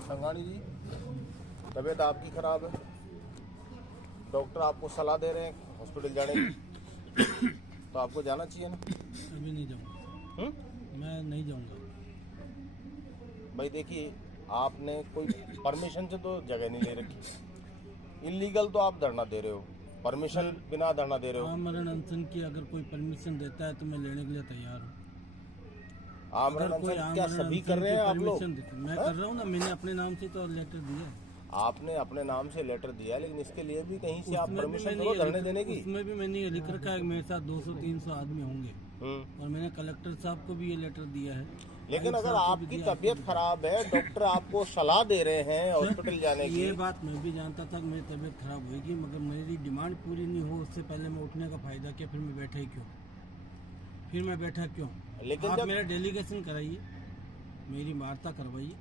संगानी जी, तबीयत आपकी खराब है, डॉक्टर आपको सलाह दे रहे हैं हॉस्पिटल जाने की, तो आपको जाना चाहिए ना। अभी नहीं जाऊंगा। मैं नहीं जाऊंगा। भाई देखिए, आपने कोई परमिशन से तो जगह नहीं ले रखी, इलीगल तो आप धरना दे रहे हो, परमिशन बिना धरना दे रहे हो। आमरण अनशन की अगर कोई परमिशन देता है तो मैं लेने के लिए तैयार हूँ। आमरण अनशन क्या सभी कर रहे हैं आप लोग? मैं कर रहा हूँ ना, मैंने अपने नाम से तो लेटर दिया है। आपने अपने नाम से लेटर दिया, लेकिन इसके लिए भी कहीं से आप उसमें भी परमिशन मैंने दो ये धरने देने की। उसमें भी मैंने ये लिख रखा है कि मेरे साथ 200-300 आदमी होंगे, और मैंने कलेक्टर साहब को भी ये लेटर दिया है। लेकिन अगर आपकी तबीयत खराब है, डॉक्टर आपको सलाह दे रहे हैं हॉस्पिटल जाने की। ये बात मैं भी जानता था कि मेरी तबीयत खराब होगी, मगर मेरी डिमांड पूरी नहीं हो उससे पहले मैं उठने का फायदा क्या? फिर मैं बैठा ही क्यों? फिर मैं बैठा क्यों? लेकिन आप जब मेरा डेलीगेशन कराइए, मेरी वार्ता करवाइए।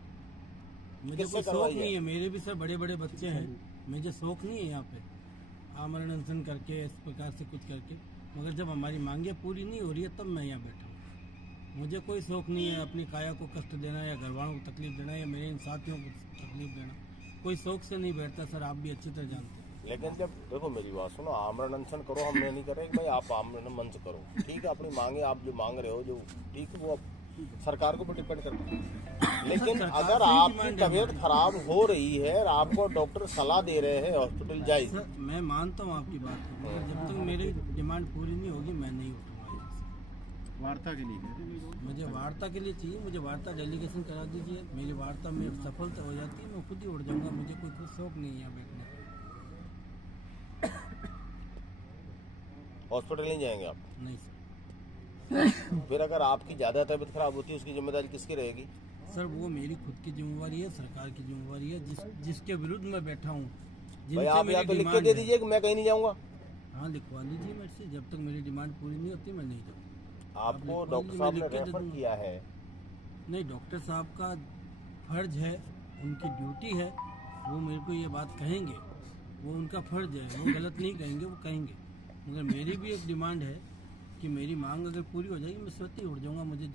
मुझे किससे कोई शौक करवाइए? नहीं है, मेरे भी सर बड़े बड़े बच्चे हैं, मुझे शौक नहीं है यहाँ पे आमरण अनशन करके इस प्रकार से कुछ करके। मगर जब हमारी मांगे पूरी नहीं हो रही है तब मैं यहाँ बैठा हूँ। मुझे कोई शौक नहीं है अपनी काया को कष्ट देना या घर वालों को तकलीफ देना या मेरे इन साथियों को तकलीफ देना। कोई शौक से नहीं बैठता सर, आप भी अच्छी तरह जानते हैं। लेकिन जब देखो मेरी बात सुनो, आमरण अनशन करो, हमने नहीं करे भाई, आप आमरण अनशन करो, ठीक है, अपनी मांगे आप जो मांग रहे हो जो ठीक है, वो अब सरकार को भी डिपेंड करता है। लेकिन अगर आपकी तबीयत खराब हो रही है और आपको डॉक्टर सलाह दे रहे हैं हॉस्पिटल जाइए। सर मैं मानता हूँ आपकी बात को, मगर जब तक मेरी डिमांड पूरी नहीं होगी मैं नहीं उठूंगा यहाँ से। वार्ता के लिए मुझे वार्ता के लिए चाहिए, मुझे वार्ता डेलीगेशन करा दीजिए। मेरी वार्ता में सफलता हो जाती है मैं खुद ही उठ जाऊंगा। मुझे कोई खुद शौक नहीं है यहाँ बैठने का। हॉस्पिटल नहीं जाएंगे आप? नहीं सर। फिर अगर आपकी ज्यादा तबीयत खराब होती है उसकी जिम्मेदारी किसकी रहेगी? सर वो मेरी खुद की जिम्मेवारी है, सरकार की जिम्मेवारी है, जिसके विरुद्ध मैं बैठा हूँ। भाई आप या तो लिख के दे दीजिए कि मैं कहीं नहीं जाऊंगा। हाँ लिखवा लीजिए मेरे से, जब तक मेरी डिमांड पूरी नहीं होती मैं नहीं जाऊँगा। आपको डॉक्टर साहब ने रेफर किया है? नहीं, डॉक्टर साहब का फर्ज है, उनकी ड्यूटी है, वो मेरे को ये बात कहेंगे, वो उनका फर्ज है, वो गलत नहीं कहेंगे, वो कहेंगे। मगर मेरी भी एक डिमांड है कि मेरी मांग अगर पूरी हो जाएगी मैं स्वतः ही उठ जाऊंगा। मुझे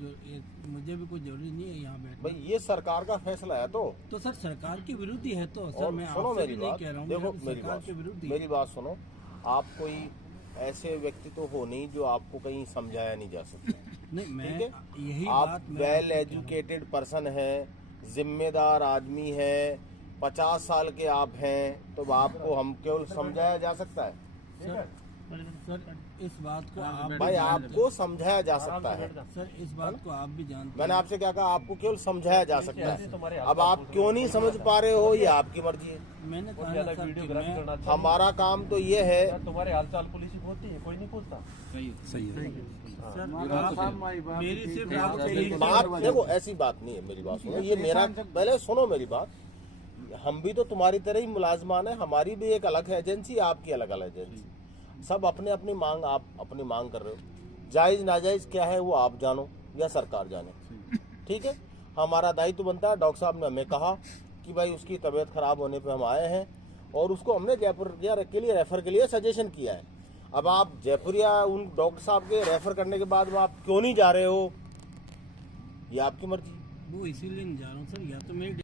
भी कोई जरूरी नहीं है यहाँ बैठना। भाई ये सरकार का फैसला है तो सर सरकार के विरुद्ध ही है तो सर मैं सुनो आपसे मेरी भी नहीं बात, कह रहा हूँ, देखो सरकार के विरुद्ध ही। मेरी बात सुनो, आप कोई ऐसे व्यक्ति तो हो नहीं जो आपको कहीं समझाया नहीं जा सकता। नहीं मैं ठीक है, यही आप बात वेल एजुकेटेड पर्सन है, जिम्मेदार आदमी है, 50 साल के आप हैं, तो आपको हम केवल समझाया जा सकता है। सर इस बात को आप भाई आपको समझाया जा सकता है। सर इस बात को आप भी जानते हैं। मैंने आपसे क्या कहा? आपको केवल समझाया जा सकता है। अब आप क्यों नहीं समझ पा रहे हो ये आपकी मर्जी है। मैंने कहा ना सर कि मैं हमारा काम तो ये है। तुम्हारे हालचाल पुलिस होती है, कोई नहीं पूछता। सही है सर, आप मेरी सिर्फ एक बात देखो, ऐसी बात नहीं है, मेरी बात सुनो, ये मेरा पहले सुनो मेरी बात। हम भी तो तुम्हारी तरह ही मुलाजमान है, हमारी भी एक अलग एजेंसी, आपकी अलग अलग एजेंसी, सब अपने अपनी मांग, आप अपनी मांग कर रहे हो। जायज नाजायज क्या है वो आप जानो या सरकार जाने, ठीक है। हमारा दायित्व बनता है, डॉक्टर साहब ने हमें कहा कि भाई उसकी तबीयत खराब होने पे हम आए हैं और उसको हमने जयपुर के लिए रेफर के लिए सजेशन किया है। अब आप जयपुर या उन डॉक्टर साहब के रेफर करने के बाद आप क्यों नहीं जा रहे हो, ये आपकी मर्जी। वो इसीलिए नहीं जा रहा हूँ सर, या तो मेरी